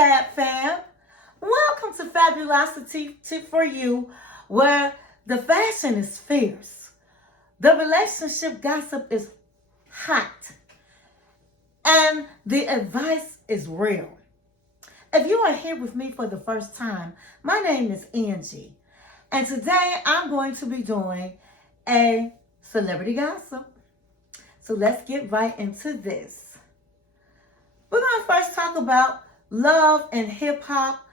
Fab Fam. Welcome to Fabulosity for you, where the fashion is fierce, the relationship gossip is hot, and the advice is real. If you are here with me for the first time, my name is Angie, and today I'm going to be doing a celebrity gossip. So let's get right into this. We're going to first talk about Love and Hip Hop,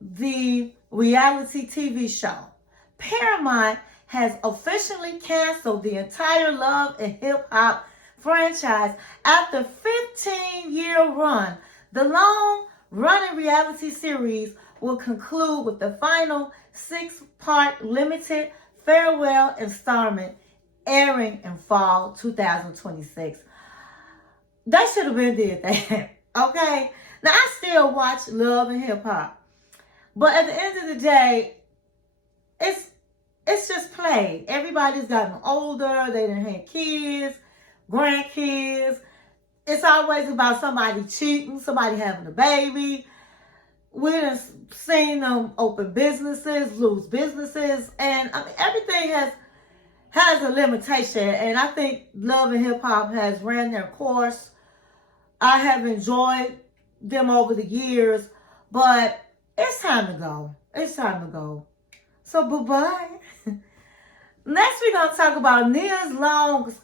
the reality TV show. Paramount has officially canceled the entire Love and Hip Hop franchise after a 15-year run. The long-running reality series will conclude with the final 6-part limited farewell installment airing in fall 2026. They should have been did that. Okay? Now, I still watch Love and Hip Hop. But at the end of the day, it's just played. Everybody's gotten older. They done had kids, grandkids. It's always about somebody cheating, somebody having a baby. We done seen them open businesses, lose businesses. And I mean, everything has a limitation. And I think Love and Hip Hop has ran their course. I have enjoyed them over the years, but it's time to go. It's time to go. So, bye-bye. Next, we're going to talk about Nia Long's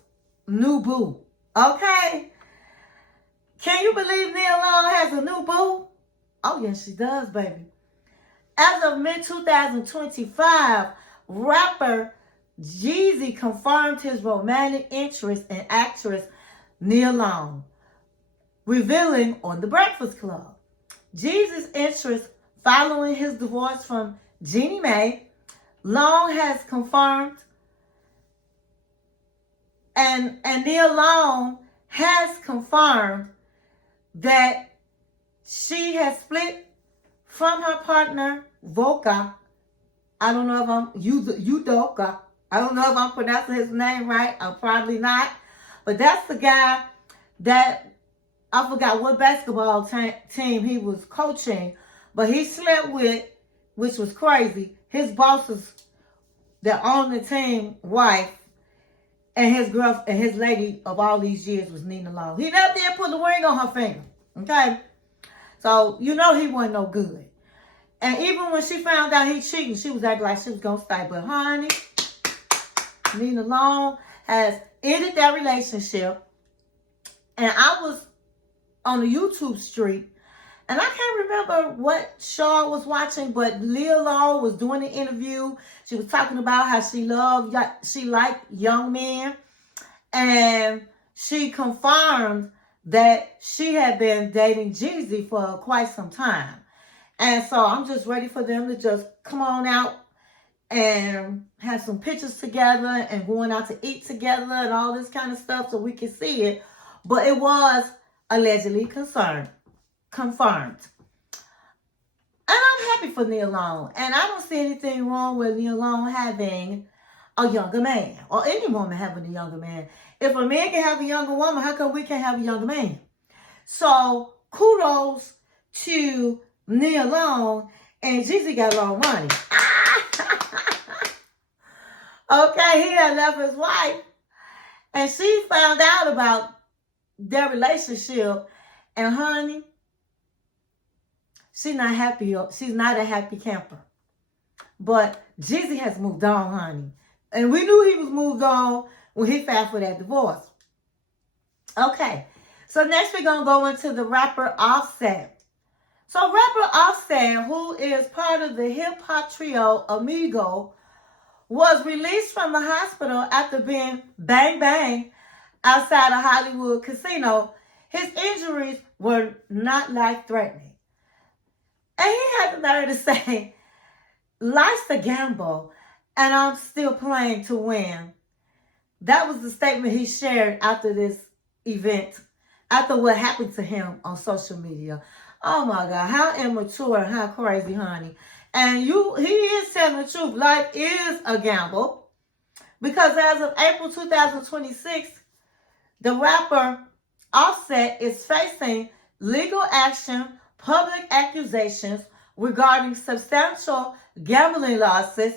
new boo. Okay? Can you believe Nia Long has a new boo? Oh, yes, she does, baby. As of mid-2025, rapper Jeezy confirmed his romantic interest in actress Nia Long, revealing on The Breakfast Club. Jeezy's interest following his divorce from Jeannie Mae, Long has confirmed, and Nia Long has confirmed that she has split from her partner, Voka. I don't know if I'm Udoka. I don't know if I'm pronouncing his name right. I'm probably not. But that's the guy that, I forgot what basketball team he was coaching, but he slept with, which was crazy, his boss's, that owned the team, wife, and his girl, and his lady of all these years was Nia Long. He never did put the ring on her finger, okay? So, you know he wasn't no good. And even when she found out he cheating, she was acting like she was going to stay. But honey, Nia Long has ended that relationship. And I was on the YouTube street, and I can't remember what show I was watching, but Nia Long was doing an interview. She was talking about how she liked young men, and she confirmed that she had been dating Jeezy for quite some time. And so I'm just ready for them to just come on out and have some pictures together and going out to eat together and all this kind of stuff so we can see it. But it was allegedly confirmed. And I'm happy for Nia Long. And I don't see anything wrong with Nia Long having a younger man, or any woman having a younger man. If a man can have a younger woman, how come we can't have a younger man? So kudos to Nia Long, and Jeezy got a lot of money. Okay, he had left his wife, and she found out about their relationship, and honey, she's not happy. She's not a happy camper. But Jeezy has moved on, honey. And we knew he was moved on when he filed for that divorce. Okay, so next we're going to go into the rapper Offset. So rapper Offset, who is part of the hip-hop trio Amigo, was released from the hospital after being bang bang outside a Hollywood casino. His injuries were not life-threatening. And he had the nerve to say, life's a gamble, and I'm still playing to win. That was the statement he shared after this event, after what happened to him on social media. Oh my God, how immature, how crazy, honey. And he is telling the truth. Life is a gamble. Because as of April 2026, the rapper Offset is facing legal action public accusations regarding substantial gambling losses.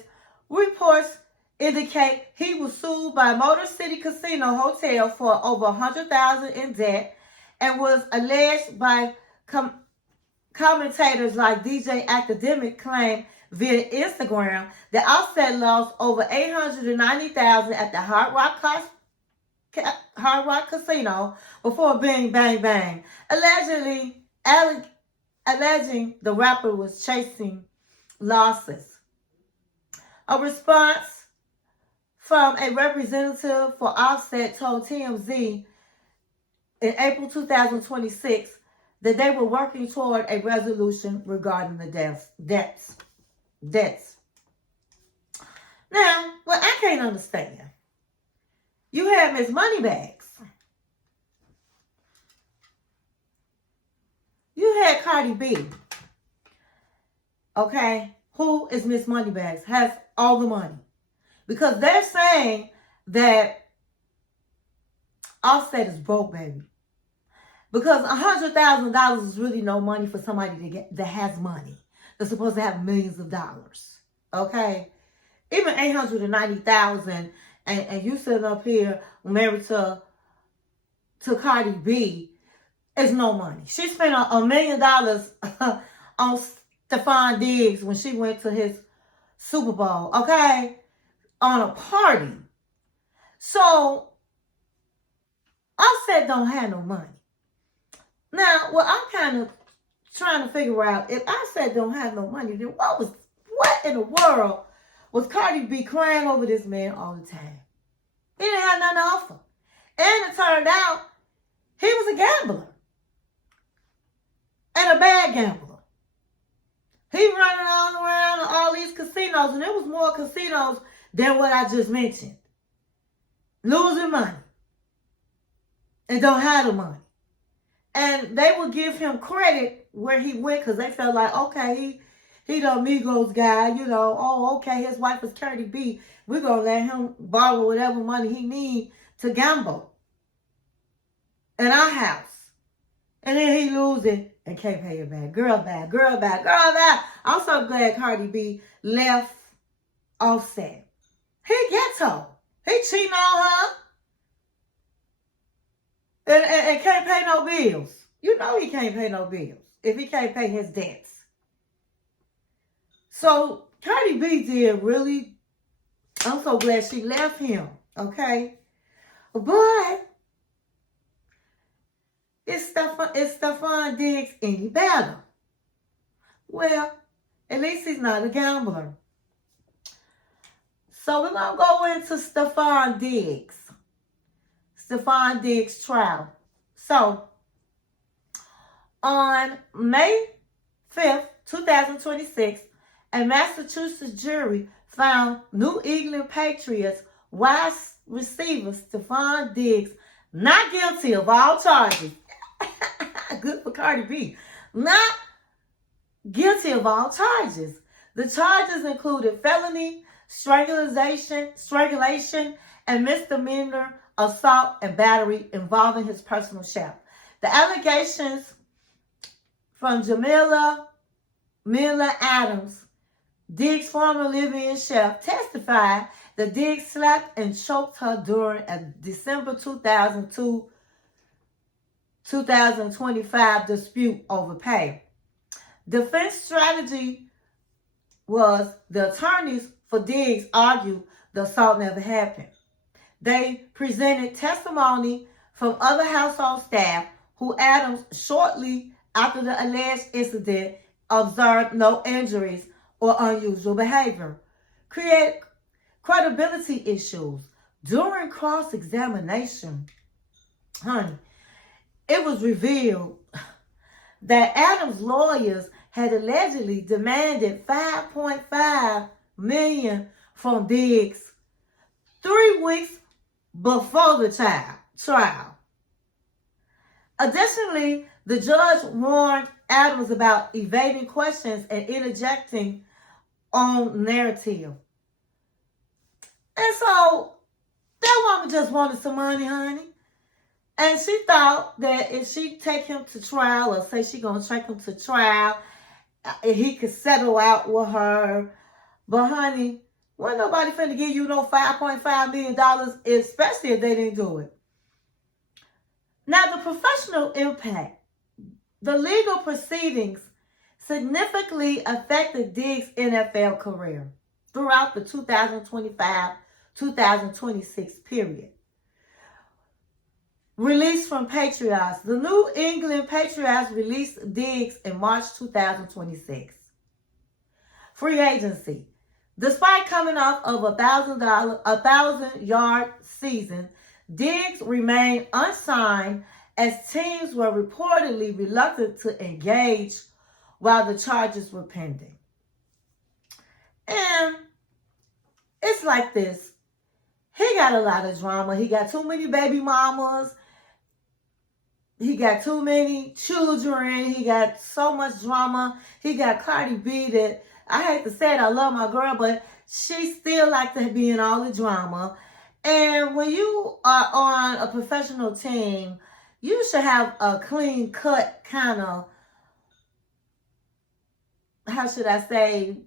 Reports indicate he was sued by Motor City Casino Hotel for over $100,000 in debt and was alleged by commentators like DJ Academic claim via Instagram that Offset lost over $890,000 at the Hard Rock Casino before Bang Bang Bang, alleging the rapper was chasing losses. A response from a representative for Offset told TMZ in April 2026 that they were working toward a resolution regarding the debts. Now, what I can't understand, you have Miss Moneybags. You had Cardi B. Okay? Who is Miss Moneybags? Has all the money. Because they're saying that Offset is broke, baby. Because $100,000 is really no money for somebody that has money. They're supposed to have millions of dollars. Okay? Even $890,000 and you sitting up here married to Cardi B is no money. She spent $1 million on Stefon Diggs when she went to his Super Bowl, okay? On a party. So, Offset don't have no money. Now, what I'm kind of trying to figure out, if Offset don't have no money, then what in the world was Cardi B crying over this man all the time? He didn't have nothing to offer. And it turned out he was a gambler. And a bad gambler. He running all around all these casinos, and there was more casinos than what I just mentioned. Losing money. And don't have the money. And they would give him credit where he went because they felt like, okay, he the Migos guy, you know. Oh, okay, his wife is Cardi B. We're going to let him borrow whatever money he need to gamble in our house. And then he lose it and can't pay it back. Girl back. I'm so glad Cardi B left Offset. He ghetto. He cheating on her. And can't pay no bills. You know he can't pay no bills if he can't pay his debts. So Cardi B did really, I'm so glad she left him, okay? But is Stefon Diggs any better? Well, at least he's not a gambler. So we're going to go into Stefon Diggs' trial. So, on May 5th, 2026, a Massachusetts jury found New England Patriots wide receiver Stefon Diggs not guilty of all charges. Good for Cardi B. Not guilty of all charges. The charges included felony, strangulation, and misdemeanor assault and battery involving his personal chef. The allegations from Jamila Adams, Diggs' former live-in chef, testified that Diggs slapped and choked her during a December 2025 dispute over pay. Defense strategy was the attorneys for Diggs argued the assault never happened. They presented testimony from other household staff who Adams, shortly after the alleged incident, observed no injuries or unusual behavior. Create credibility issues. During cross-examination, it was revealed that Adams' lawyers had allegedly demanded $5.5 million from Diggs 3 weeks before the trial. Additionally, the judge warned Adams about evading questions and interjecting on narrative. And so, that woman just wanted some money, honey. And she thought that if she take him to trial, or say she gonna take him to trial, he could settle out with her. But honey, wasn't nobody finna give you no $5.5 million, especially if they didn't do it. Now, the professional impact, the legal proceedings significantly affected Diggs' NFL career throughout the 2025-2026 period. Released from Patriots. The New England Patriots released Diggs in March 2026. Free agency. Despite coming off of a 1,000-yard season, Diggs remained unsigned as teams were reportedly reluctant to engage while the charges were pending. And it's like this. He got a lot of drama. He got too many baby mamas. He got too many children. He got so much drama. He got Cardi B that, I hate to say it, I love my girl, but she still likes to be in all the drama. And when you are on a professional team, you should have a clean cut kind of, how should I say,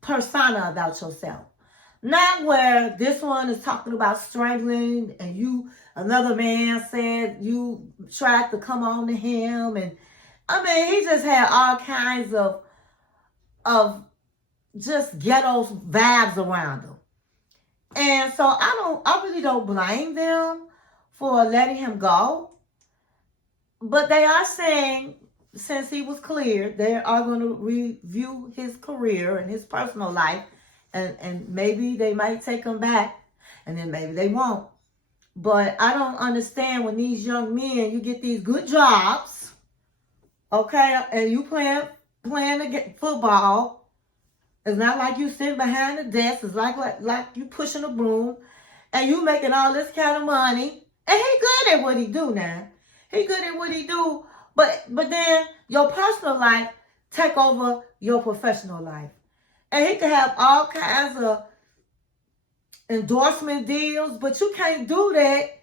persona about yourself. Not where this one is talking about strangling and another man said you tried to come on to him. And I mean, he just had all kinds of just ghetto vibes around him. And so I really don't blame them for letting him go. But they are saying, since he was cleared, they are going to review his career and his personal life. And maybe they might take him back, and then maybe they won't. But I don't understand when these young men, you get these good jobs, okay, and you playing to get football. It's not like you sitting behind the desk. It's like you pushing a broom, and you making all this kind of money. And he good at what he do now. He good at what he do. But then your personal life take over your professional life. And he can have all kinds of endorsement deals, but you can't do that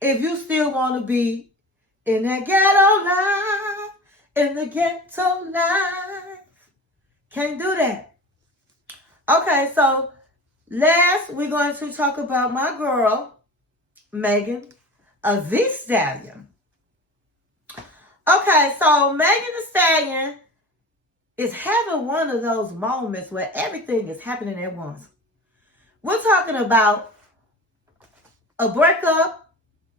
if you still want to be in that ghetto life, in the ghetto life. Can't do that. Okay, so last we're going to talk about my girl, Megan Thee Stallion. Okay, so Megan Thee Stallion is having one of those moments where everything is happening at once. We're talking about a breakup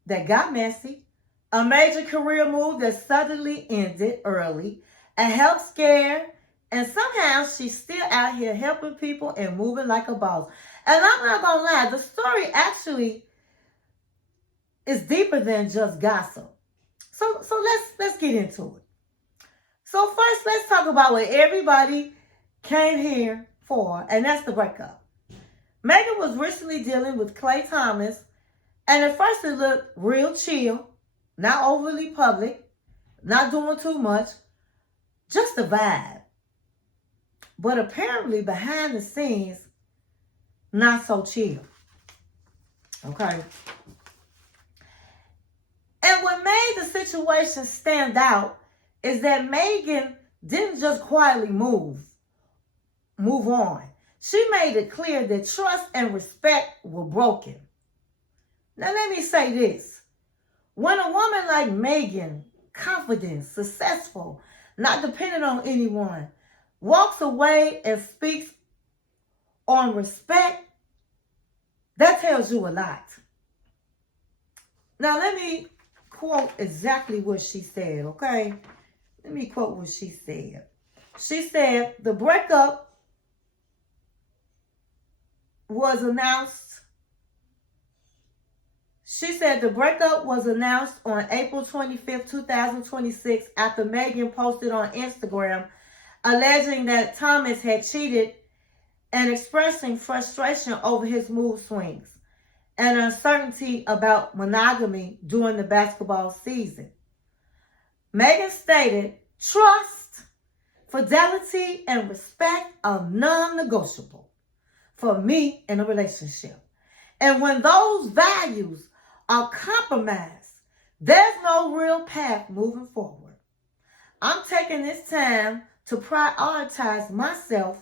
that got messy, a major career move that suddenly ended early, a health scare, and somehow she's still out here helping people and moving like a boss. And I'm not gonna lie, the story actually is deeper than just gossip. So let's get into it. So first, let's talk about what everybody came here for, and that's the breakup. Megan was recently dealing with Clay Thomas, and at first it looked real chill, not overly public, not doing too much, just a vibe. But apparently behind the scenes, not so chill. Okay? And what made the situation stand out is that Megan didn't just quietly move on. She made it clear that trust and respect were broken. Now let me say this. When a woman like Megan, confident, successful, not dependent on anyone, walks away and speaks on respect, that tells you a lot. Now let me quote exactly what she said, okay? Let me quote what she said. She said, the breakup was announced. She said the breakup was announced on April 25th, 2026 after Megan posted on Instagram alleging that Thomas had cheated and expressing frustration over his mood swings and uncertainty about monogamy during the basketball season. Megan stated, trust, fidelity, and respect are non-negotiable for me in a relationship. And when those values are compromised, There's no real path moving forward. I'm taking this time to prioritize myself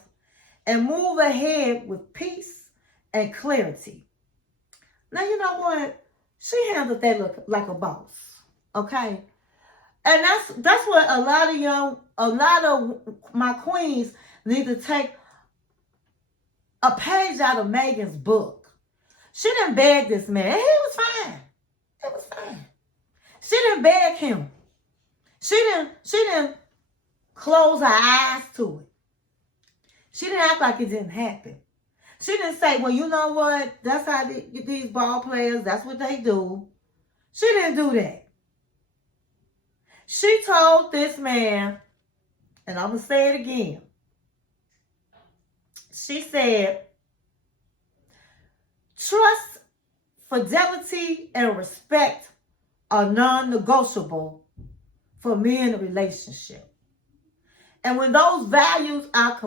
and move ahead with peace and clarity. Now, you know what? She handled that look like a boss. Okay? And that's what a lot of my queens need to take a page out of Megan's book. She didn't beg this man. He was fine. It was fine. She didn't beg him. She didn't close her eyes to it. She didn't act like it didn't happen. She didn't say, well, you know what? That's how these ball players, that's what they do. She didn't do that. She told this man, and I'm going to say it again. She said, trust, fidelity, and respect are non-negotiable for me in a relationship. And when those values are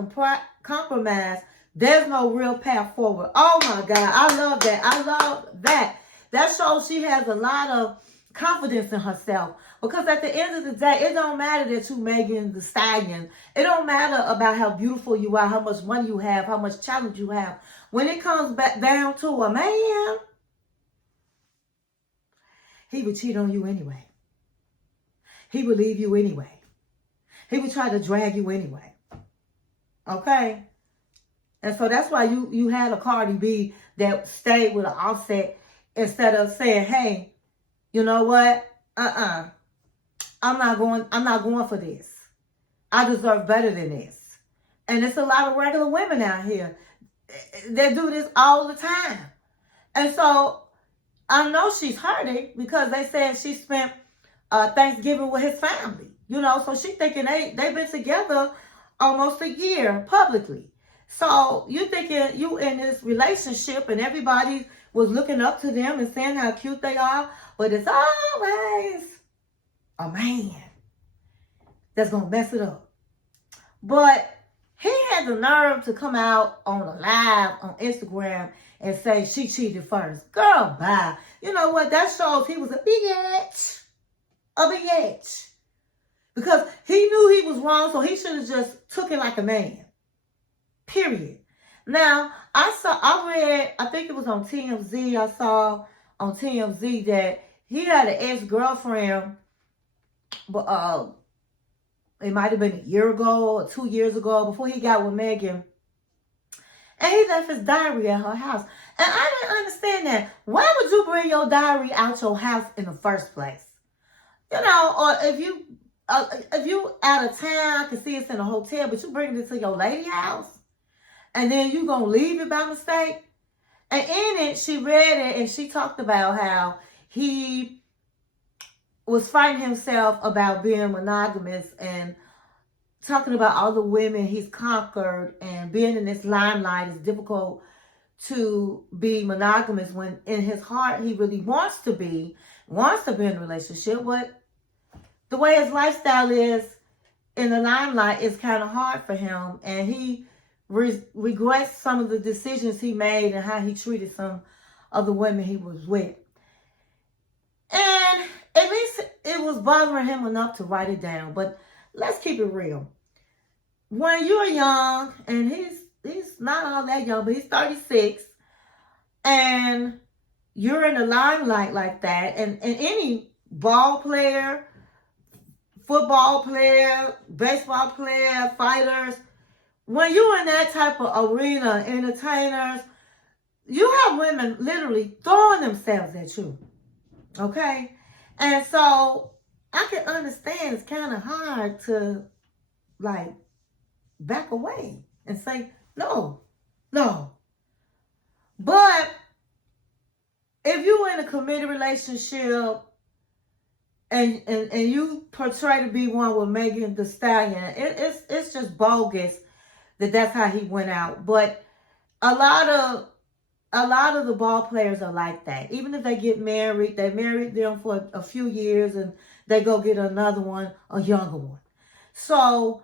compromised, there's no real path forward. Oh my God, I love that. I love that. That shows she has a lot of confidence in herself. Because at the end of the day, it don't matter that you Megan Thee Stallion. It don't matter about how beautiful you are, how much money you have, how much talent you have. When it comes back down to a man, he would cheat on you anyway. He would leave you anyway. He would try to drag you anyway. Okay? And so that's why you had a Cardi B that stayed with an Offset instead of saying, hey, you know what? I'm not going for this. I deserve better than this. And it's a lot of regular women out here that do this all the time. And so I know she's hurting because they said she spent Thanksgiving with his family. You know, so she thinking they've been together almost a year publicly. So you thinking you in this relationship and everybody was looking up to them and saying how cute they are, but it's always a man that's going to mess it up. But he had the nerve to come out on a live on Instagram and say she cheated first. Girl, bye. You know what? That shows he was a bitch. A bitch. Because he knew he was wrong, so he should have just took it like a man. Period. Now, I read, I think it was on TMZ, I saw on TMZ that he had an ex-girlfriend, but it might have been a year ago or 2 years ago before he got with Megan. And he left his diary at her house. And I didn't understand that. Why would you bring your diary out your house in the first place? You know, or if you out of town, I can see it's in a hotel, but you bring it to your lady house. And then you going to leave it by mistake? And in it, she read it and she talked about how he was fighting himself about being monogamous and talking about all the women he's conquered, and being in this limelight is difficult to be monogamous when in his heart he really wants to be in a relationship. But the way his lifestyle is in the limelight is kind of hard for him, and he regrets some of the decisions he made and how he treated some of the women he was with. And at least it was bothering him enough to write it down. But let's keep it real. When you're young, and he's not all that young, but he's 36, and you're in the limelight like that, and any ball player, football player, baseball player, fighters, when you're in that type of arena, entertainers, you have women literally throwing themselves at you. Okay? And so I can understand it's kind of hard to like back away and say, no. But if you're in a committed relationship and you portray to be one with Megan Thee Stallion, it's just bogus that's how he went out. But a lot of the ball players are like that. Even if they get married, they married them for a few years and they go get another one, a younger one. So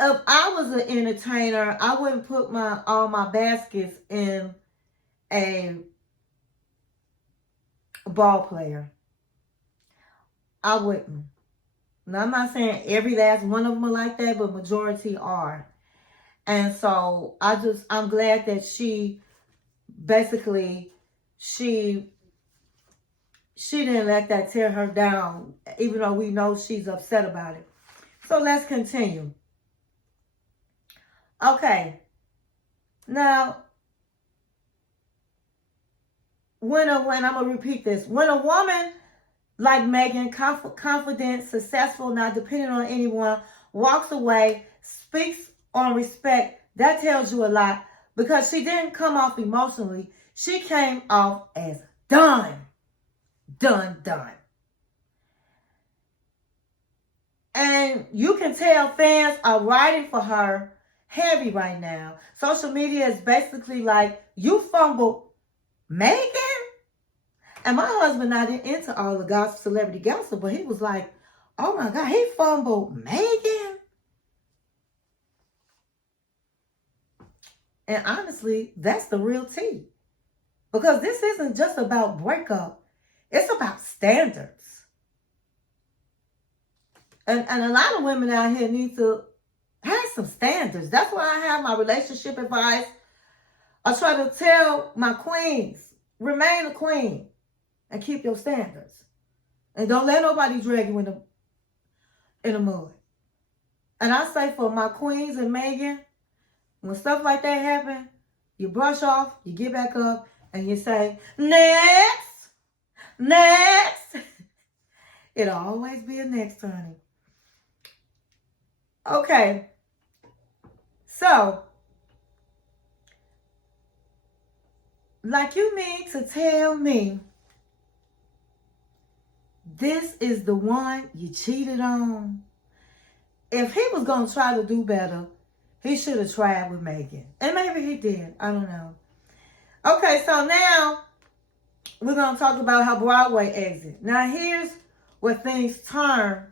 if I was an entertainer, I wouldn't put all my baskets in a ball player. I wouldn't. Now, I'm not saying every last one of them are like that, but majority are. And so I'm glad that she basically, she didn't let that tear her down, even though we know she's upset about it. So let's continue. Okay. Now, when I'm going to repeat this. When a woman like Megan, confident, successful, not dependent on anyone, walks away, speaks on respect, that tells you a lot, because she didn't come off emotionally. She came off as done. Done. And you can tell fans are riding for her heavy right now. Social media is basically like, you fumbled Megan? And my husband not into all the gossip, celebrity gossip, but he was like, oh my God, he fumbled Megan. And honestly, that's the real tea. Because this isn't just about breakup. It's about standards. And a lot of women out here need to have some standards. That's why I have my relationship advice. I try to tell my queens, remain a queen and keep your standards. And don't let nobody drag you in the mud. And I say for my queens and Megan, when stuff like that happen, you brush off, you get back up, and you say, next. It'll always be a next, honey. Okay. So, like you mean to tell me this is the one you cheated on? If he was going to try to do better, he should have tried with Megan. And maybe he did. I don't know. Okay, so now we're going to talk about her Broadway exit. Now, here's where things turn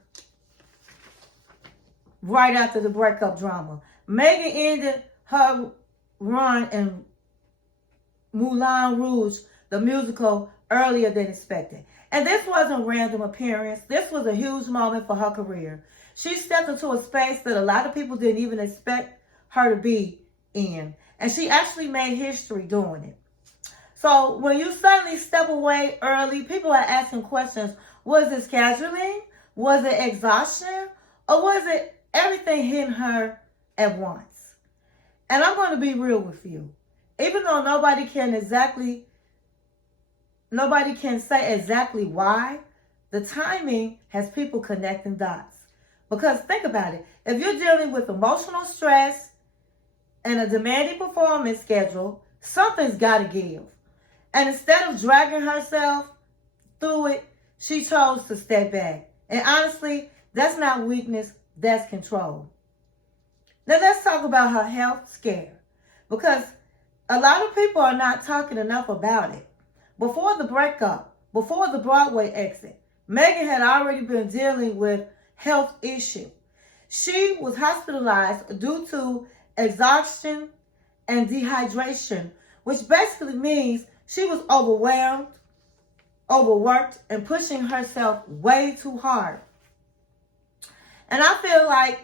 right after the breakup drama. Megan ended her run in Moulin Rouge, the musical, earlier than expected. And this wasn't a random appearance. This was a huge moment for her career. She stepped into a space that a lot of people didn't even expect her to be in. And she actually made history doing it. So when you suddenly step away early, people are asking questions. Was it scheduling? Was it exhaustion? Or was it everything hitting her at once? And I'm going to be real with you. Even though nobody can say exactly why, the timing has people connecting dots. Because think about it. If you're dealing with emotional stress and a demanding performance schedule, something's got to give. And instead of dragging herself through it, she chose to step back. And honestly, that's not weakness, that's control. Now let's talk about her health scare. Because a lot of people are not talking enough about it. Before the breakup, before the Broadway exit, Megan had already been dealing with health issues. She was hospitalized due to exhaustion and dehydration, which basically means she was overwhelmed, overworked, and pushing herself way too hard. And I feel like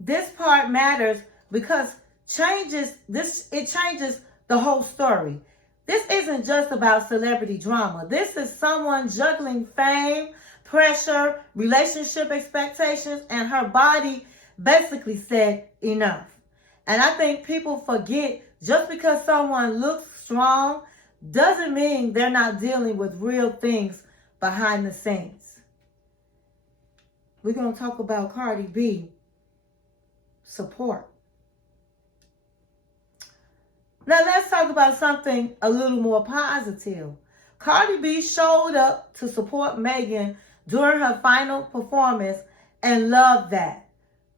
this part matters because it changes the whole story. This isn't just about celebrity drama. This is someone juggling fame, pressure, relationship expectations, and her body basically said enough. And I think people forget just because someone looks strong doesn't mean they're not dealing with real things behind the scenes. We're going to talk about Cardi B support. Now let's talk about something a little more positive. Cardi B showed up to support Megan during her final performance and loved that.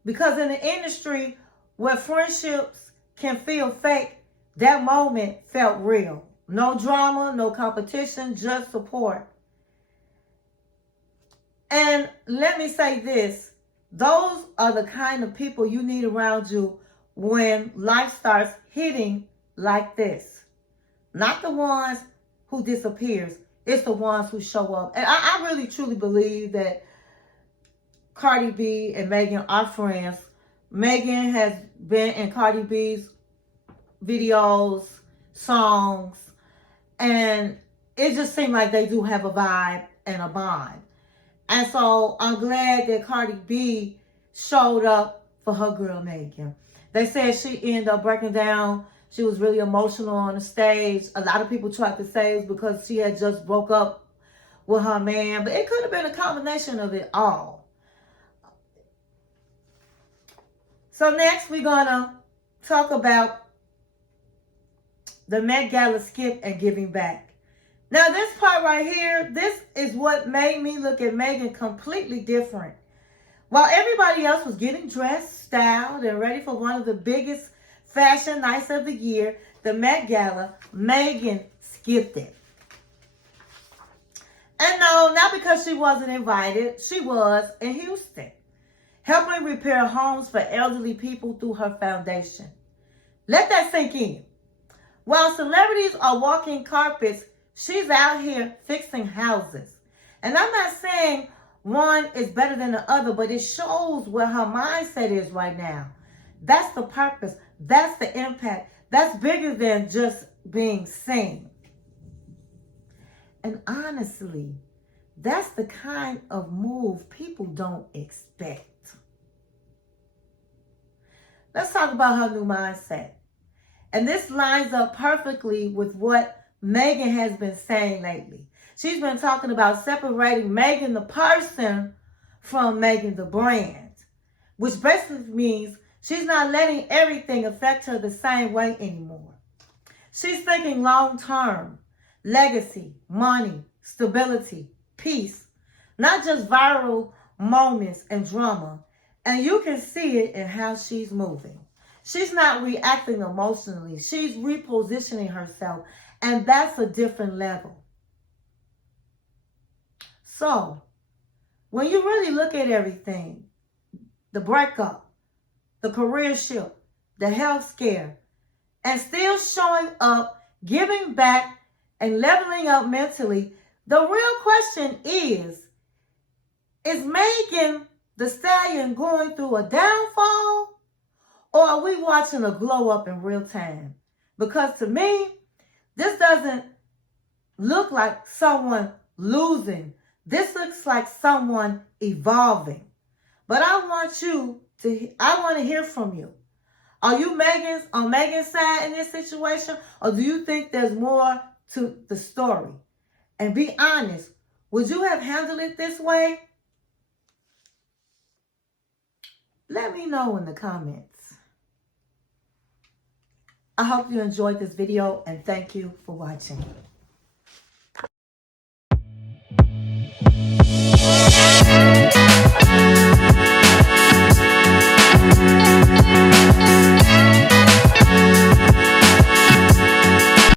Because in the industry where friendships can feel fake, that moment felt real. No drama, no competition, just support. And let me say this, those are the kind of people you need around you when life starts hitting like this. Not the ones who disappears. It's the ones who show up. And I really truly believe that Cardi B and Megan are friends. Megan has been in Cardi B's videos, songs, and it just seemed like they do have a vibe and a bond. And so I'm glad that Cardi B showed up for her girl Megan. They said she ended up breaking down. She was really emotional on the stage. A lot of people tried to say it was because she had just broke up with her man, but it could have been a combination of it all. So next we're gonna talk about the Met Gala skip and giving back. Now this part right here, this is what made me look at Megan completely different. While everybody else was getting dressed, styled, and ready for one of the biggest fashion nights of the year, the Met Gala, Megan skipped it. And no, not because she wasn't invited. She was in Houston, helping repair homes for elderly people through her foundation. Let that sink in. While celebrities are walking carpets, she's out here fixing houses. And I'm not saying one is better than the other, but it shows where her mindset is right now. That's the purpose. That's the impact. That's bigger than just being seen. And honestly, that's the kind of move people don't expect. Let's talk about her new mindset. And this lines up perfectly with what Megan has been saying lately. She's been talking about separating Megan the person from Megan the brand, which basically means she's not letting everything affect her the same way anymore. She's thinking long term, legacy, money, stability, peace, not just viral moments and drama. And you can see it in how she's moving. She's not reacting emotionally. She's repositioning herself. And that's a different level. So, when you really look at everything, the breakup, the career shift, the health scare, and still showing up, giving back, and leveling up mentally, the real question is Megan Thee Stallion going through a downfall? Or are we watching a glow up in real time? Because to me, this doesn't look like someone losing. This looks like someone evolving. But I want to hear from you. Are you on Megan's side in this situation? Or do you think there's more to the story? And be honest, would you have handled it this way? Let me know in the comments. I hope you enjoyed this video and thank you for watching.